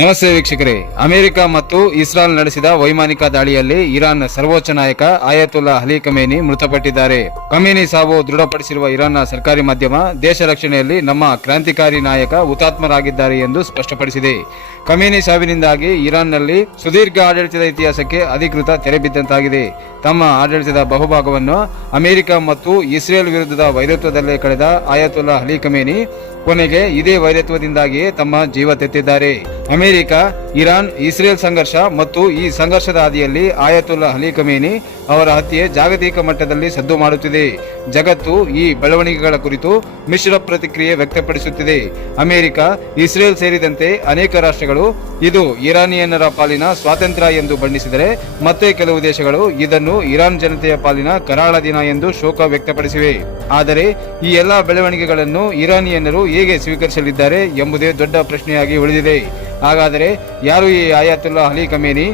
ನಮಸ್ತೆ ವೀಕ್ಷಕರೇ. ಅಮೆರಿಕ ಮತ್ತು ಇಸ್ರಾಯೇಲ್ ನಡೆಸಿದ ವೈಮಾನಿಕ ದಾಳಿಯಲ್ಲಿ ಇರಾನ್ ಸರ್ವೋಚ್ಚ ನಾಯಕ ಆಯತುಲ್ಲಾ ಅಲಿ ಖಮೇನಿ ಮೃತಪಟ್ಟಿದ್ದಾರೆ. ಖಮೇನಿ ಸಾವು ದೃಢಪಡಿಸಿರುವ ಇರಾನ್ನ ಸರ್ಕಾರಿ ಮಾಧ್ಯಮ ದೇಶ ರಕ್ಷಣೆಯಲ್ಲಿ ನಮ್ಮ ಕ್ರಾಂತಿಕಾರಿ ನಾಯಕ ಹುತಾತ್ಮರಾಗಿದ್ದಾರೆ ಎಂದು ಸ್ಪಷ್ಟಪಡಿಸಿದೆ. ಖಮೇನಿ ಸಾವಿನಿಂದಾಗಿ ಇರಾನ್ನಲ್ಲಿ ಸುದೀರ್ಘ ಆಡಳಿತದ ಇತಿಹಾಸಕ್ಕೆ ಅಧಿಕೃತ ತೆರೆ ಬಿದ್ದಂತಾಗಿದೆ. ತಮ್ಮ ಆಡಳಿತದ ಬಹುಭಾಗವನ್ನು ಅಮೆರಿಕ ಮತ್ತು ಇಸ್ರೇಲ್ ವಿರುದ್ಧದ ವೈರತ್ವದಲ್ಲೇ ಕಳೆದ ಆಯತುಲ್ಲಾ ಅಲಿ ಖಮೇನಿ ಕೊನೆಗೆ ಇದೇ ವೈರತ್ವದಿಂದಾಗಿಯೇ ತಮ್ಮ ಜೀವ ತೆತ್ತಿದ್ದಾರೆ. ಅಮೆರಿಕ, ಇರಾನ್, ಇಸ್ರೇಲ್ ಸಂಘರ್ಷ ಮತ್ತು ಈ ಸಂಘರ್ಷದ ಹಾದಿಯಲ್ಲಿ ಆಯತುಲ್ಲಾ ಅಲಿ ಖಮೇನಿ ಅವರ ಹತ್ಯೆ ಜಾಗತಿಕ ಮಟ್ಟದಲ್ಲಿ ಸದ್ದು ಮಾಡುತ್ತಿದೆ. ಜಗತ್ತು ಈ ಬೆಳವಣಿಗೆಗಳ ಕುರಿತು ಮಿಶ್ರ ಪ್ರತಿಕ್ರಿಯೆ ವ್ಯಕ್ತಪಡಿಸುತ್ತಿದೆ. ಅಮೆರಿಕ, ಇಸ್ರೇಲ್ ಸೇರಿದಂತೆ ಅನೇಕ ರಾಷ್ಟ್ರಗಳು ಇದು ಇರಾನಿಯನ್ನರ ಪಾಲಿನ ಸ್ವಾತಂತ್ರ್ಯ ಎಂದು ಬಣ್ಣಿಸಿದರೆ, ಮತ್ತೆ ಕೆಲವು ದೇಶಗಳು ಇದನ್ನು ಇರಾನ್ ಜನತೆಯ ಪಾಲಿನ ಕರಾಳ ದಿನ ಎಂದು ಶೋಕ ವ್ಯಕ್ತಪಡಿಸಿವೆ. ಆದರೆ ಈ ಎಲ್ಲಾ ಬೆಳವಣಿಗೆಗಳನ್ನು ಇರಾನಿಯನ್ನರು ಹೇಗೆ ಸ್ವೀಕರಿಸಲಿದ್ದಾರೆ ಎಂಬುದೇ ದೊಡ್ಡ ಪ್ರಶ್ನೆಯಾಗಿ ಉಳಿದಿದೆ. ಹಾಗಾದರೆ ಯಾರು ಈ ಆಯತುಲ್ಲಾ ಅಲಿ ಖಮೇನಿ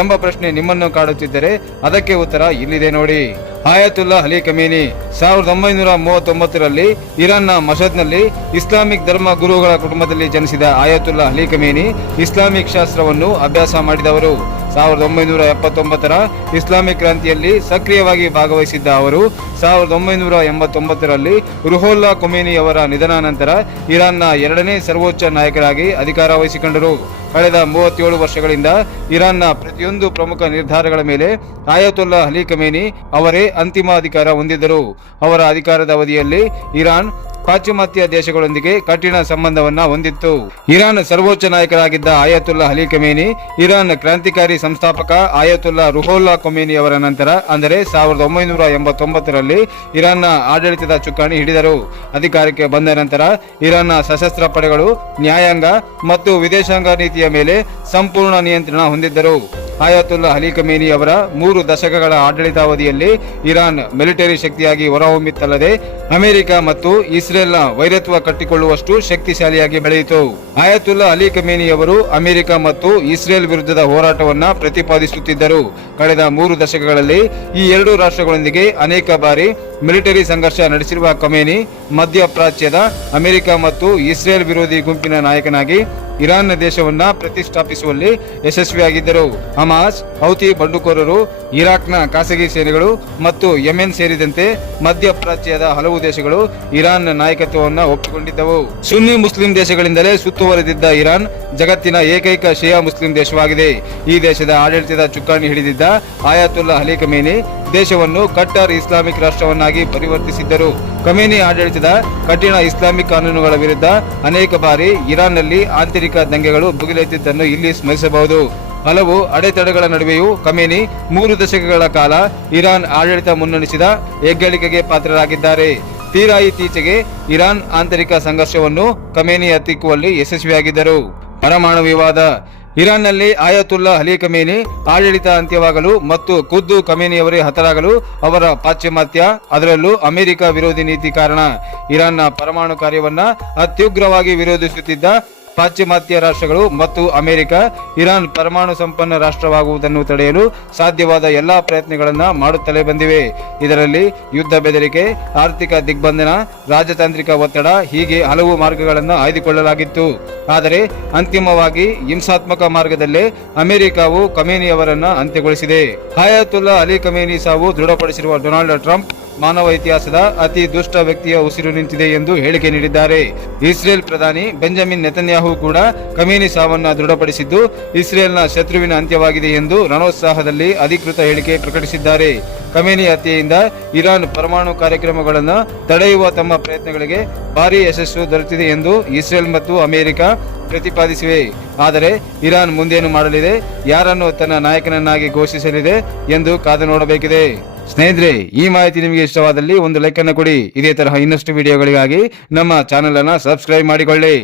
ಎಂಬ ಪ್ರಶ್ನೆ ನಿಮ್ಮನ್ನು ಕಾಡುತ್ತಿದ್ದರೆ ಅದಕ್ಕೆ ಉತ್ತರ ಇಲ್ಲಿದೆ ನೋಡಿ. ಆಯತುಲ್ಲಾ ಅಲಿ ಖಮೇನಿ 1939ರಲ್ಲಿ ಇರಾನ್ನ ಮಷದ್ನಲ್ಲಿ ಇಸ್ಲಾಮಿಕ್ ಧರ್ಮ ಗುರುಗಳ ಕುಟುಂಬದಲ್ಲಿ ಜನಿಸಿದ ಆಯತುಲ್ಲಾ ಅಲಿ ಖಮೇನಿ ಇಸ್ಲಾಮಿಕ್ ಶಾಸ್ತ್ರವನ್ನು ಅಭ್ಯಾಸ ಮಾಡಿದವರು. 1979ರ ಇಸ್ಲಾಮಿಕ್ ಕ್ರಾಂತಿಯಲ್ಲಿ ಸಕ್ರಿಯವಾಗಿ ಭಾಗವಹಿಸಿದ್ದ ಅವರು 1989ರಲ್ಲಿ ರುಹೋಲ್ಲಾ ಖೊಮೇನಿ ಅವರ ನಿಧನ ನಂತರ ಇರಾನ್ನ ಎರಡನೇ ಸರ್ವೋಚ್ಚ ನಾಯಕರಾಗಿ ಅಧಿಕಾರ ವಹಿಸಿಕೊಂಡರು. ಕಳೆದ 37 ವರ್ಷಗಳಿಂದ ಇರಾನ್ನ ಪ್ರತಿಯೊಂದು ಪ್ರಮುಖ ನಿರ್ಧಾರಗಳ ಮೇಲೆ ಆಯತುಲ್ಲಾ ಅಲಿ ಖಮೇನಿ ಅವರೇ ಅಂತಿಮ ಅಧಿಕಾರ ಹೊಂದಿದ್ದರು. ಅವರ ಅಧಿಕಾರದ ಅವಧಿಯಲ್ಲಿ ಇರಾನ್ ಪಾಶ್ಚಿಮಾತ್ಯ ದೇಶಗಳೊಂದಿಗೆ ಕಠಿಣ ಸಂಬಂಧವನ್ನ ಹೊಂದಿತ್ತು. ಇರಾನ್ ಸರ್ವೋಚ್ಚ ನಾಯಕರಾಗಿದ್ದ ಆಯತುಲ್ಲಾ ಅಲಿ ಖಮೇನಿ ಇರಾನ್ ಕ್ರಾಂತಿಕಾರಿ ಸಂಸ್ಥಾಪಕ ಆಯತುಲ್ಲಾ ರುಹೋಲ್ಲಾ ಖೊಮೇನಿ ಅವರ ನಂತರ ಅಂದರೆ 1989ರಲ್ಲಿ ಇರಾನ್ನ ಆಡಳಿತದ ಚುಕ್ಕಾಣಿ ಹಿಡಿದರು. ಅಧಿಕಾರಕ್ಕೆ ಬಂದ ನಂತರ ಇರಾನ್ನ ಸಶಸ್ತ್ರ ಪಡೆಗಳು, ನ್ಯಾಯಾಂಗ ಮತ್ತು ವಿದೇಶಾಂಗ ನೀತಿಯ ಮೇಲೆ ಸಂಪೂರ್ಣ ನಿಯಂತ್ರಣ ಹೊಂದಿದ್ದರು. ಆಯತುಲ್ಲಾ ಅಲಿ ಖಮೇನಿ ಅವರ 3 ದಶಕಗಳ ಆಡಳಿತಾವಧಿಯಲ್ಲಿ ಇರಾನ್ ಮಿಲಿಟರಿ ಶಕ್ತಿಯಾಗಿ ಹೊರಹೊಮ್ಮಿತ್ತಲ್ಲದೆ ಅಮೆರಿಕ ಮತ್ತು ಇಸ್ರೇಲ್ನ ವೈರತ್ವ ಕಟ್ಟಿಕೊಳ್ಳುವಷ್ಟು ಶಕ್ತಿಶಾಲಿಯಾಗಿ ಬೆಳೆಯಿತು. ಆಯತುಲ್ಲಾ ಅಲಿ ಖಮೇನಿ ಅವರು ಅಮೆರಿಕ ಮತ್ತು ಇಸ್ರೇಲ್ ವಿರುದ್ಧದ ಹೋರಾಟವನ್ನ ಪ್ರತಿಪಾದಿಸುತ್ತಿದ್ದರು. ಕಳೆದ 3 ದಶಕಗಳಲ್ಲಿ ಈ ಎರಡು ರಾಷ್ಟ್ರಗಳೊಂದಿಗೆ ಅನೇಕ ಬಾರಿ ಮಿಲಿಟರಿ ಸಂಘರ್ಷ ನಡೆಸಿರುವ ಖಮೇನಿ ಮಧ್ಯಪ್ರಾಚ್ಯದ ಅಮೆರಿಕ ಮತ್ತು ಇಸ್ರೇಲ್ ವಿರೋಧಿ ಗುಂಪಿನ ನಾಯಕನಾಗಿ ಇರಾನ್ ದೇಶವನ್ನ ಪ್ರತಿಷ್ಠಾಪಿಸುವಲ್ಲಿ ಯಶಸ್ವಿಯಾಗಿದ್ದರು. ಹಮಾಸ್, ಹೌತಿ ಬಂಡುಕೋರರು, ಇರಾಕ್ನ ಖಾಸಗಿ ಸೇನೆಗಳು ಮತ್ತು ಯೆಮೆನ್ ಸೇರಿದಂತೆ ಮಧ್ಯಪ್ರಾಚ್ಯದ ಹಲವು ದೇಶಗಳು ಇರಾನ್ ನಾಯಕತ್ವವನ್ನು ಒಪ್ಪಿಕೊಂಡಿದ್ದವು. ಸುನ್ನಿ ಮುಸ್ಲಿಂ ದೇಶಗಳಿಂದಲೇ ಸುತ್ತುವರೆದಿದ್ದ ಇರಾನ್ ಜಗತ್ತಿನ ಏಕೈಕ ಶಿಯಾ ಮುಸ್ಲಿಂ ದೇಶವಾಗಿದೆ. ಈ ದೇಶದ ಆಡಳಿತದ ಚುಕ್ಕಾಣಿ ಹಿಡಿದಿದ್ದ ಆಯತುಲ್ಲಾ ಅಲಿ ಖಮೇನಿ ದೇಶವನ್ನು ಕಟ್ಟರ್ ಇಸ್ಲಾಮಿಕ್ ರಾಷ್ಟ್ರವನ್ನಾಗಿ ಪರಿವರ್ತಿಸಿದ್ದರು. ಖಮೇನಿ ಆಡಳಿತದ ಕಠಿಣ ಇಸ್ಲಾಮಿಕ್ ಕಾನೂನುಗಳ ವಿರುದ್ಧ ಅನೇಕ ಬಾರಿ ಇರಾನ್ನಲ್ಲಿ ಆಂತರಿಕ ದಂಗೆಗಳು ಭುಗಿಲೆದ್ದಿದ್ದನ್ನು ಇಲ್ಲಿ ಸ್ಮರಿಸಬಹುದು. ಹಲವು ಅಡೆತಡೆಗಳ ನಡುವೆಯೂ ಖಮೇನಿ 3 ದಶಕಗಳ ಕಾಲ ಇರಾನ್ ಆಡಳಿತ ಮುನ್ನಡೆಸಿದ ಹೆಗ್ಗಳಿಕೆಗೆ ಪಾತ್ರರಾಗಿದ್ದಾರೆ. ತೀರಾ ಇತ್ತೀಚೆಗೆ ಇರಾನ್ ಆಂತರಿಕ ಸಂಘರ್ಷವನ್ನು ಖಮೇನಿ ಹತ್ತಿಕ್ಕುವಲ್ಲಿ ಯಶಸ್ವಿಯಾಗಿದ್ದರು. ಪರಮಾಣು ವಿವಾದ. ಇರಾನ್ನಲ್ಲಿ ಆಯತುಲ್ಲಾ ಅಲಿ ಖಮೇನಿ ಆಡಳಿತ ಅಂತ್ಯವಾಗಲು ಮತ್ತು ಖುದ್ದು ಖಮೇನಿಯವರೇ ಹತರಾಗಲು ಅವರ ಪಾಶ್ಚಿಮಾತ್ಯ, ಅದರಲ್ಲೂ ಅಮೆರಿಕ ವಿರೋಧಿ ನೀತಿ ಕಾರಣ. ಇರಾನ್ನ ಪರಮಾಣು ಕಾರ್ಯವನ್ನ ಅತ್ಯುಗ್ರವಾಗಿ ವಿರೋಧಿಸುತ್ತಿದ್ದ ಪಾಶ್ಚಿಮಾತ್ಯ ರಾಷ್ಟ್ರಗಳು ಮತ್ತು ಅಮೆರಿಕ ಇರಾನ್ ಪರಮಾಣು ಸಂಪನ್ನ ರಾಷ್ಟ್ರವಾಗುವುದನ್ನು ತಡೆಯಲು ಸಾಧ್ಯವಾದ ಎಲ್ಲಾ ಪ್ರಯತ್ನಗಳನ್ನು ಮಾಡುತ್ತಲೇ ಬಂದಿವೆ. ಇದರಲ್ಲಿ ಯುದ್ಧ ಬೆದರಿಕೆ, ಆರ್ಥಿಕ ದಿಗ್ಬಂಧನ, ರಾಜತಾಂತ್ರಿಕ ಒತ್ತಡ ಹೀಗೆ ಹಲವು ಮಾರ್ಗಗಳನ್ನು ಆಯ್ದುಕೊಳ್ಳಲಾಗಿತ್ತು. ಆದರೆ ಅಂತಿಮವಾಗಿ ಹಿಂಸಾತ್ಮಕ ಮಾರ್ಗದಲ್ಲೇ ಅಮೆರಿಕವು ಖಮೇನಿಯವರನ್ನ ಅಂತ್ಯಗೊಳಿಸಿದೆ. ಆಯತುಲ್ಲಾ ಅಲಿ ಖಮೇನಿ ಸಾವು ದೃಢಪಡಿಸಿರುವ ಡೊನಾಲ್ಡ್ ಟ್ರಂಪ್ ಮಾನವ ಇತಿಹಾಸದ ಅತಿ ದುಷ್ಟ ವ್ಯಕ್ತಿಯ ಉಸಿರು ನಿಂತಿದೆ ಎಂದು ಹೇಳಿಕೆ ನೀಡಿದ್ದಾರೆ. ಇಸ್ರೇಲ್ ಪ್ರಧಾನಿ ಬೆಂಜಮಿನ್ ನೆತನ್ಯಾಹು ಕೂಡ ಖಮೇನಿ ಸಾವನ್ನ ದೃಢಪಡಿಸಿದ್ದು ಇಸ್ರೇಲ್ನ ಶತ್ರುವಿನ ಅಂತ್ಯವಾಗಿದೆ ಎಂದು ರಣೋತ್ಸಾಹದಲ್ಲಿ ಅಧಿಕೃತ ಹೇಳಿಕೆ ಪ್ರಕಟಿಸಿದ್ದಾರೆ. ಖಮೇನಿ ಹತ್ಯೆಯಿಂದ ಇರಾನ್ ಪರಮಾಣು ಕಾರ್ಯಕ್ರಮಗಳನ್ನು ತಡೆಯುವ ತಮ್ಮ ಪ್ರಯತ್ನಗಳಿಗೆ ಭಾರೀ ಯಶಸ್ಸು ದೊರೆತಿದೆ ಎಂದು ಇಸ್ರೇಲ್ ಮತ್ತು ಅಮೆರಿಕ ಪ್ರತಿಪಾದಿಸಿವೆ. ಆದರೆ ಇರಾನ್ ಮುಂದೇನು ಮಾಡಲಿದೆ, ಯಾರನ್ನು ತನ್ನ ನಾಯಕನನ್ನಾಗಿ ಘೋಷಿಸಲಿದೆ ಎಂದು ಕಾದು ನೋಡಬೇಕಿದೆ. ಸ್ನೇಹಿತರೆ, ಈ ಮಾಹಿತಿ ನಿಮಗೆ ಇಷ್ಟವಾದಲ್ಲಿ ಒಂದು ಲೈಕ್ ಅನ್ನು ಕೊಡಿ. ಇದೇ ತರಹ ಇನ್ನಷ್ಟು ವಿಡಿಯೋಗಳಿಗಾಗಿ ನಮ್ಮ ಚಾನೆಲ್ ಅನ್ನು ಸಬ್ಸ್ಕ್ರೈಬ್ ಮಾಡಿಕೊಳ್ಳಿ.